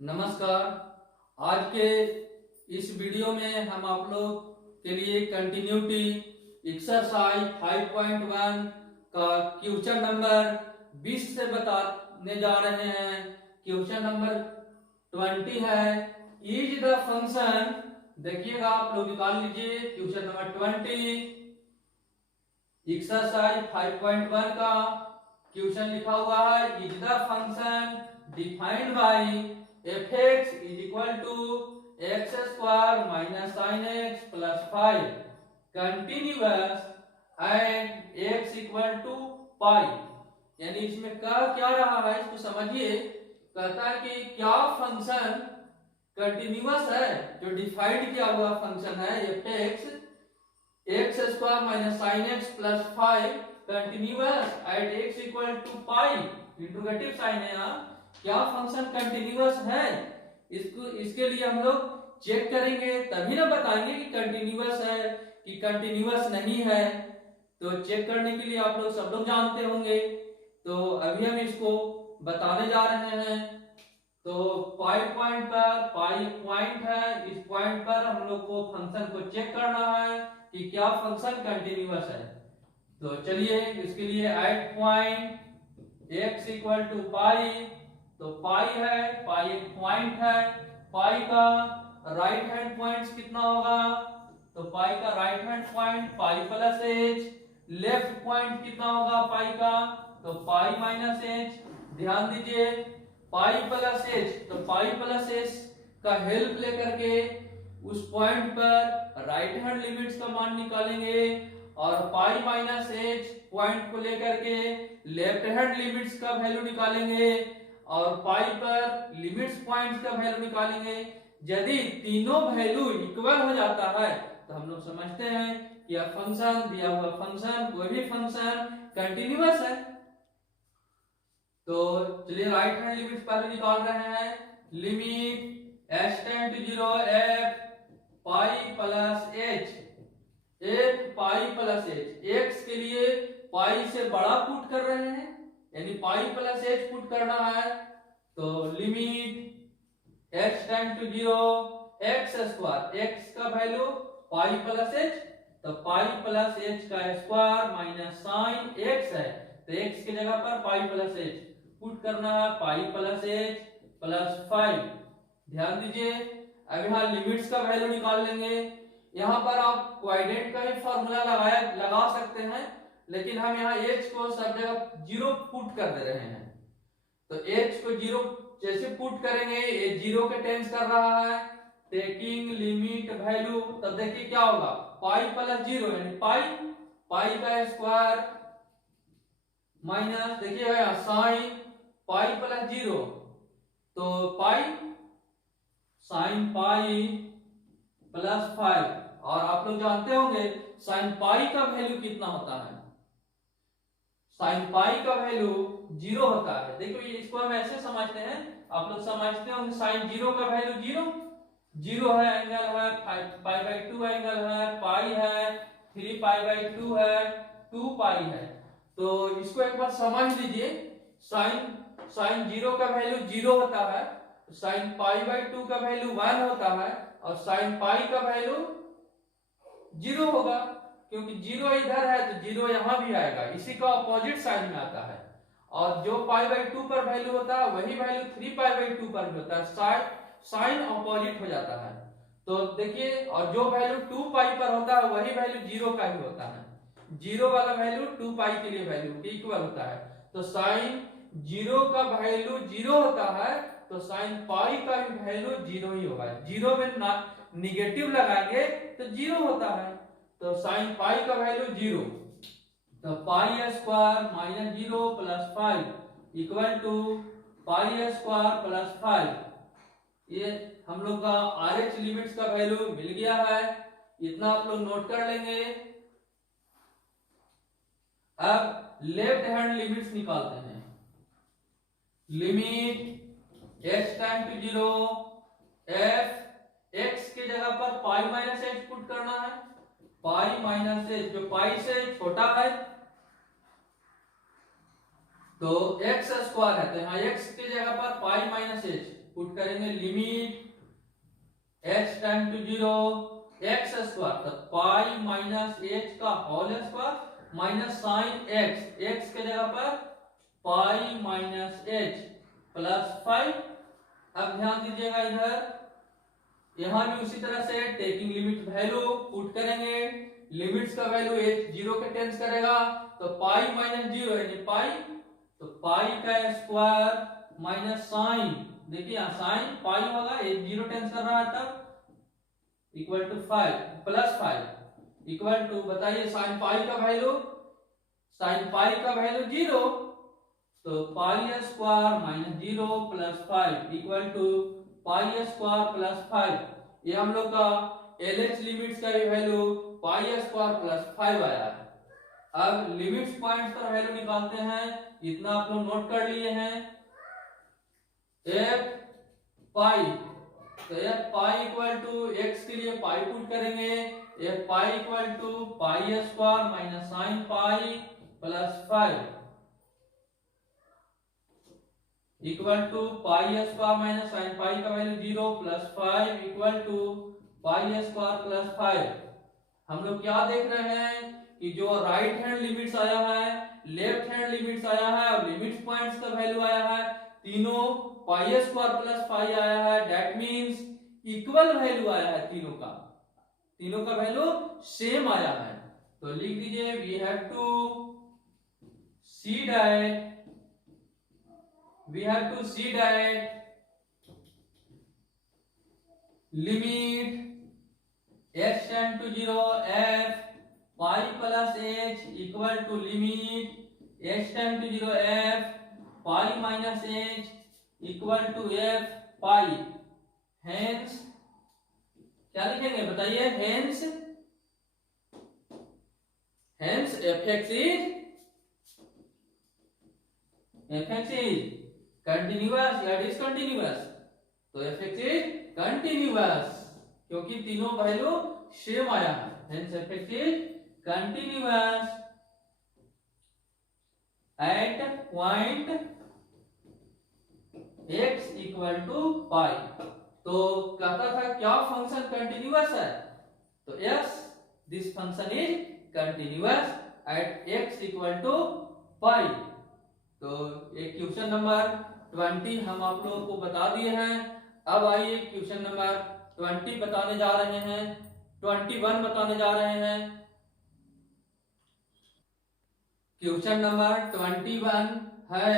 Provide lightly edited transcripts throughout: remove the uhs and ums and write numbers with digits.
नमस्कार। आज के इस वीडियो में हम आप लोग के लिए कंटिन्यूटी एक्सरसाइज 5.1 का क्वेश्चन नंबर 20 से बताने जा रहे हैं। क्वेश्चन नंबर 20 है, इज द फंक्शन, देखिएगा आप लोग निकाल लीजिए। क्वेश्चन नंबर 20 एक्सरसाइज 5.1 का क्वेश्चन लिखा हुआ है, is the function defined by f(x) is equal to x square minus sin x plus 5 continuous and x equal to pi। यानी इसमें क्या रहा है, इसको समझिए। कहता है कि क्या फंक्शन कंटिन्यूअस है, जो डिफाइंड किया हुआ फंक्शन है f(x) x square minus sin x plus 5 continuous at x equal to pi, interrogative sign है यहाँ। क्या फंक्शन कंटिन्यूअस है, इसके लिए हम लोग चेक करेंगे, तभी ना बताएंगे कि कंटिन्यूअस है कि कंटिन्यूअस नहीं है। तो चेक करने के लिए आप लोग सब लोग जानते होंगे। तो अभी हम इसको बताने जा रहे हैं। तो पाई पॉइंट पर, पाई पॉइंट है, इस पॉइंट पर हम लोग को फंक्शन को चेक करना है कि क्या फंक्शन कंटिन्यूअस है। तो चलिए इसके लिए at point x equal to pi, तो पाई है, पाई एक पॉइंट है। पाई का राइट हैंड पॉइंट कितना होगा, तो पाई का right hand point pi plus H. Left point कितना होगा पाई का, तो पाई माइनस एच। ध्यान दीजिए, पाई प्लस एच, तो पाई प्लस एच का हेल्प लेकर के उस पॉइंट पर राइट हैंड लिमिट्स का मान निकालेंगे, और पाई माइनस एच पॉइंट को लेकर के लेफ्ट हैंड लिमिट्स का वैल्यू निकालेंगे, और पाई पर लिमिट्स पॉइंट्स का वैल्यू निकालेंगे। यदि तीनों वैल्यू इक्वल हो जाता है तो हम लोग समझते हैं कि यह फंक्शन, दिया हुआ फंक्शन, कोई भी फंक्शन कंटिन्यूअस है। तो चलिए राइट हैंड लिमिट्स पहले निकाल रहे हैं। Limit h tend to 0 f pi plus h, f pi plus h, x के लिए पाई से बड़ा पुट कर रहे हैं, यानी पाई प्लस h पुट करना है। तो limit h tend to 0 x square, x का वैल्यू पाई प्लस h, तो पाई प्लस h का स्क्वायर माइनस साइन x है, तो x की जगह पर पाई प्लस h पुट करना है, पाई प्लस h प्लस 5। ध्यान दीजिए, अब यहाँ लिमिट्स का वैल्यू निकाल लेंगे। यहाँ पर आप क्वाड्रेंट का भी फॉर्मूला लगा सकते हैं, लेकिन हम यहाँ h को सब जगह 0 पुट कर दे रहे हैं। तो h को 0 जैसे पुट करेंगे, ये 0 के टेंस कर रहा है, टेकिंग लिमिट वैल्यू, तब देखिए क्या होगा, पाई प्लस 0 यानी पाई, पाई का स्क्वायर माइनस, देखिए यहाँ साइन पाई प्लस 0, तो पाई साइन पाई प्लस 5। और आप लोग जानते होंगे साइन पाई का वैल्यू कितना होता है, साइन पाई का वैल्यू 0 होता है। देखो ये, इसको हम ऐसे समझते हैं, आप लोग समझते होंगे साइन 0 का वैल्यू 0 है, एंगल है पाई बाई 2 एंगल है, पाई है 3 पाई बाई 2 है, 2 पाई है। तो इसको एक बार समझ लीजिए, साइन 0 का वैल्यू 0 होता है, साइन पाई बाई 2 का वैल्यू 1 होता है, और साइन पाई का वैल्यू 0 होगा, क्योंकि 0 इधर है तो 0 यहां भी आएगा, इसी का अपोजिट साइन में आता है। और जो पाई बाई 2 पर वैल्यू होता है वही वैल्यू 3 पाई बाई 2 पर भी होता है, साइन अपोजिट हो जाता है। तो देखिए, और जो वैल्यू 2 पाई पर होता है वही वैल्यू 0 का भी होता है, 0 वाला वैल्यू 2 पाई के लिए वैल्यू इक्वल होता है। तो साइन 0 का वैल्यू 0 होता है, तो साइन पाई का भी वैल्यू 0 ही होगा। 0 में ना निगेटिव लगाएंगे तो 0 होता है, तो साइन पाई का वैल्यू 0, तो pi square minus 0 plus 5 equal to pi square plus 5। ये हम लोग का RH लिमिट्स का वैल्यू मिल गया है, इतना आप लोग नोट कर लेंगे। अब लेफ्ट हैंड लिमिट्स निकालते हैं। Limit h time to 0 f, x की जगह पर पाई माइनस h पुट करना है, पाई माइनस h, जो पाई से छोटा है तो x स्क्वायर है, तो यहाँ x की जगह पर पाई माइनस h पुट करेंगे limit h tend to 0 x square, तो पाई माइनस h का whole square minus sine x के जगह पर पाई माइनस h प्लस 5। अब ध्यान दीजिएगा इधर, यहां भी उसी तरह से टेकिंग लिमिट वैल्यू पुट करेंगे, लिमिट्स का वैल्यू h 0 के टेंस करेगा, तो पाई माइनस 0 यानी पाई, तो पाई का स्क्वायर माइनस साइन, देखिए यहाँ साइन पाई होगा, h 0 टेंस कर रहा है तब equal to 5 plus 5 equal to, बताइए साइन पाई का वैल्यू, साइन पाई का वैल्यू 0, तो pi square minus 0 plus 5 equal to pi square plus 5। ये हम लोग का LH लिमिट्स का वैल्यू पाई स्क्वायर प्लस 5 आया है। अब लिमिट्स पॉइंट्स पर वैल्यू निकालते हैं, इतना आप लोग नोट कर लिए हैं। f पाई, तो f pi equal to x के लिए पाई पुट करेंगे, f pi equal to pi square minus sine pi plus 5 equal to pi square minus sine pi का value 0 plus 5 equal to pi square plus 5। हम लोग क्या देख रहे हैं कि जो राइट हैंड लिमिट्स आया है, लेफ्ट हैंड लिमिट्स आया है और लिमिट्स पॉइंट्स का वैल्यू आया है, तीनों पाई स्क्वायर प्लस 5 आया है, दैट मींस इक्वल वैल्यू आया है, तीनों का वैल्यू सेम आया है। तो लिख दीजिए we have to see that limit h tend to 0 f pi plus h equal to limit h tend to 0 f pi minus h equal to f pi. Hence क्या लिखेंगे बताइए, हेंस fx इज कंटिन्यूअस या discontinuous, तो fx is continuous क्योंकि तीनों value same आया है, hence fx is continuous at point x equal to pi. तो कहता था क्या फंक्शन कंटिन्यूअस है, तो yes this function is continuous at x equal to pi. तो एक क्वेश्चन नंबर 20 हम आप लोगों को बता दिए हैं। अब आइए क्वेश्चन नंबर 20 बताने जा रहे हैं, 21 बताने जा रहे हैं। क्वेश्चन नंबर 21 है,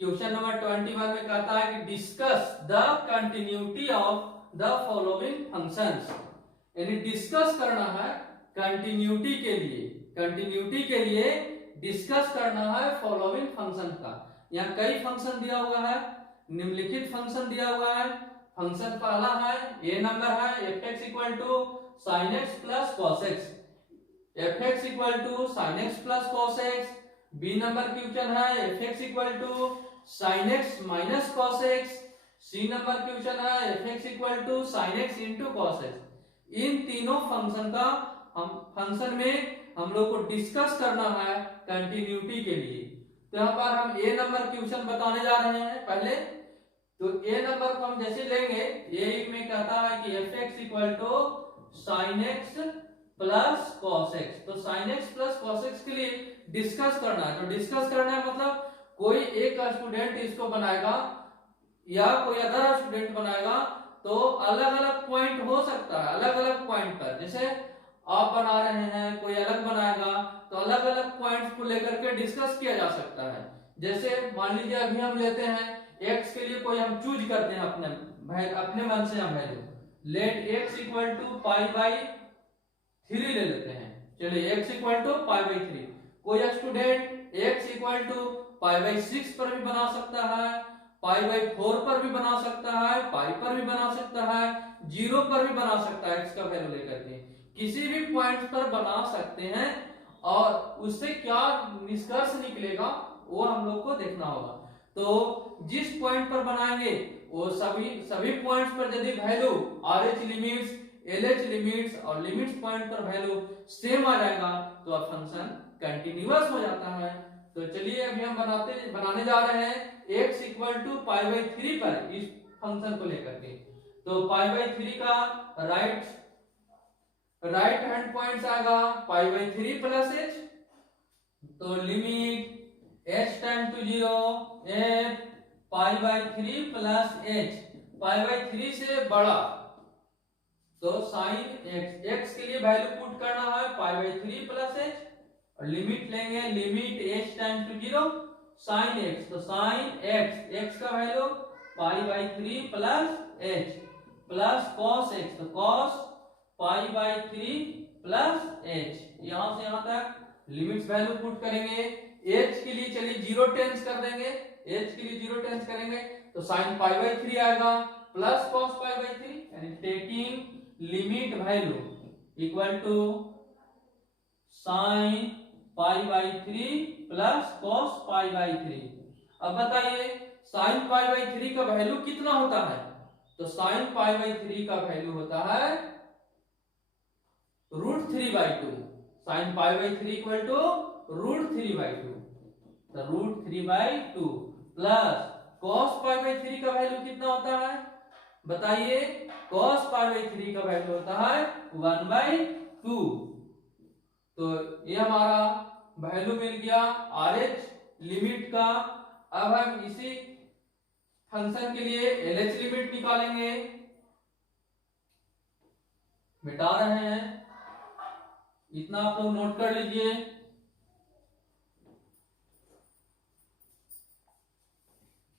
क्वेश्चन नंबर 21 में कहता है कि discuss the continuity of the following functions, यानी डिस्कस करना है कंटिन्यूटी के लिए डिस्कस करना है फॉलोइंग फंक्शन का। यहाँ कई फंक्शन दिया हुआ है, निम्नलिखित फंक्शन दिया हुआ है। फंक्शन पहला है ए नंबर है fx equal to sin x plus cos x, fx equal to sin x plus cos x। B number question है fx equal to sin x minus cos x। C number question है fx equal to sin x into cos x। इन तीनों function में हम लोग को discuss करना है कंटिन्यूटी के लिए। तो यहाँ पर हम ए नंबर क्वेश्चन बताने जा रहे हैं पहले। तो ए नंबर को हम जैसे लेंगे, ए में कहता है कि fx equal to sin x plus cos x। तो sin x plus cos x के लिए डिस्कस करना है। तो डिस्कस करना है मतलब कोई एक स्टूडेंट इसको बनाएगा या कोई अदर स्टूडेंट बनाएगा, तो अलग अलग पॉइंट हो सकता है, अलग अलग पॉइंट पर। जैसे आप बना रहे हैं, कोई अलग बनाएगा, तो अलग अलग पॉइंट्स को लेकर के डिस्कस किया जा सकता है। जैसे मान लीजिए अभी हम लेते हैं x के लिए कोई हम चूज करते हैं अपने मन से हम value, let x equal to pi by 3 ले लेते हैं। चलिए x equal to pi by 3। कोई student x equal to pi by 6 पर भी बना सकता है, पाई बाई 4 पर भी बना सकता है, पाई पर भी बना सकता है, 0 पर भी बना सकता है। x का वैल्यू लेकर के किसी भी पॉइंट पर बना सकते हैं, और उससे क्या निष्कर्ष निकलेगा वो हम लोग को देखना होगा। तो जिस पॉइंट पर बनाएंगे वो सभी पॉइंट्स पर यदि value RH limits, LH limits और लिमिट्स पॉइंट पर वैल्यू सेम आ जाएगा तो अब फंक्शन कंटिन्यूअस हो जाता है। तो चलिए अभी हम बनाने जा रहे हैं x equal to pi by 3 पर। इस फंक्शन को लेकर के। तो पाई बाई 3 का राइट हैंड पॉइंट्स आएगा पाई बाई 3 प्लस एच। तो limit h tend to 0 f pi by 3 plus h, pi by 3 से बड़ा तो साइन एक्स, एक्स के लिए वैल्यू पुट करना है पाई बाई 3 प्लस एच, और लिमिट लेंगे limit h tend to 0 sine x, तो साइन एक्स, एक्स का value pi by 3 plus h plus cos x, तो cos pi by 3 plus h. यहां से यहां तक लिमिट्स वैल्यू पुट करेंगे। एच के लिए चलिए 0 टेंस कर देंगे, एच के लिए 0 टेंस करेंगे तो साइन पाई बाई 3 आएगा प्लस कॉस पाई बाई 3, यानी taking limit value equal to sine pi by 3 plus cos pi by 3। अब बताइए साइन पाई बाई 3 का वैल्यू कितना होता है? तो साइन पाई बाई 3 का वैल्यू होता है √3/2। Sine pi by 3 equal to √3/2, तो √3/2 प्लस कॉस पाई बाई 3 का वैल्यू कितना होता है बताइए? कॉस पाई बाई 3 का वैल्यू होता है 1/2। तो ये हमारा वैल्यू मिल गया RH लिमिट का। अब हम इसी फंक्शन के लिए LH लिमिट निकालेंगे, मिटा रहे हैं, इतना आप लोग नोट कर लीजिए।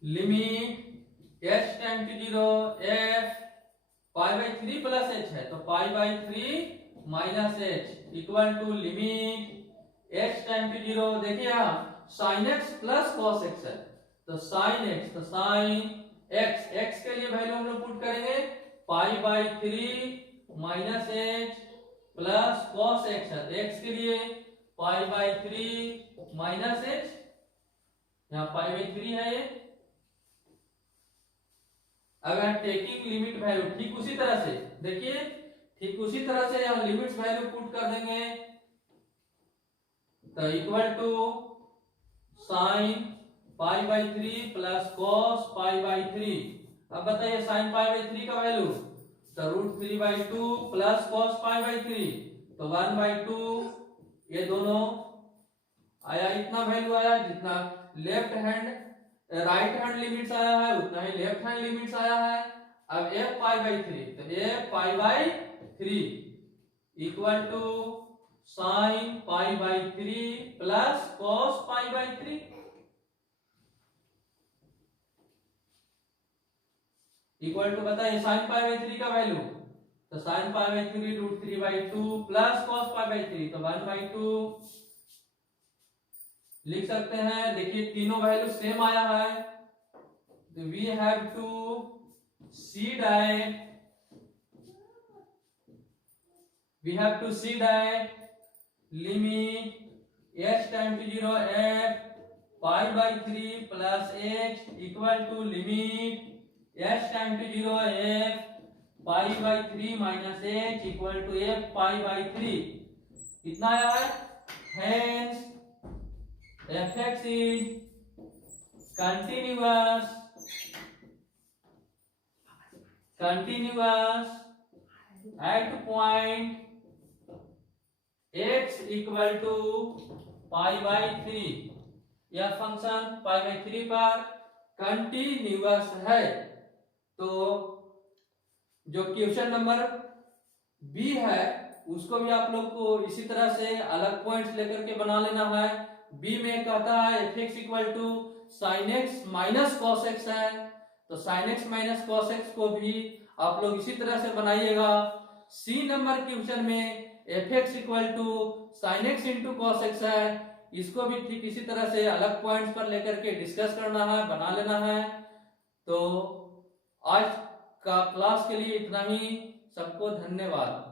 Limit h tend to 0 f pi by 3 plus h है तो pi by 3 minus h equal to limit h tend to 0, देखिए यहाँ sine x plus cos x है तो साइन x, तो साइन x, x के लिए वैल्यू हम लोग पुट करेंगे pi by 3 minus h plus cos x है, तो x के लिए पाई बाई 3 माइनस h, यहाँ पाई बाई 3 है ये। अगर टेकिंग लिमिट वैल्यू ठीक उसी तरह से देखिए, ठीक उसी तरह से यहाँ लिमिट्स वैल्यू पुट कर देंगे तो equal to sine pi by 3 plus cos pi by 3। अब बताइए साइन पाई बाई 3 का वैल्यू तो √3/2 प्लस कॉस पाई बाई 3 तो 1/2। ये दोनों आया, इतना वैल्यू आया जितना राइट हैंड लिमिट्स आया है उतना ही लेफ्ट हैंड लिमिट्स आया है। अब f पाई बाई 3 तो f pi by 3 equal to sine pi by 3 plus cos pi by 3 equal to बताइए साइन पाई बाई 3 का वैल्यू तो sine pi by 3 √3/2 plus cos pi by 3 तो 1/2 लिख सकते हैं। देखिए तीनों वैल्यू सेम आया है तो we have to see that limit h tend to 0 f pi by 3 plus h equal to limit h tend to 0 f pi by 3 minus h equal to f pi by 3। कितना आया है? Hence fx is continuous at point x equal to pi by 3। यह function pi by 3 पर continuous है। तो जो question number B है उसको भी आप लोग को इसी तरह से अलग पॉइंट्स लेकर के बना लेना है। बी में कहता है fx equal to sine x minus cos x है तो sine x minus cos x को भी आप लोग इसी तरह से बनाइएगा। सी नंबर क्वेश्चन में fx equal to sine x into cos x है, इसको भी ठीक इसी तरह से अलग पॉइंट्स पर लेकर के डिस्कस करना है, बना लेना है। तो आज का क्लास के लिए इतना ही, सबको धन्यवाद।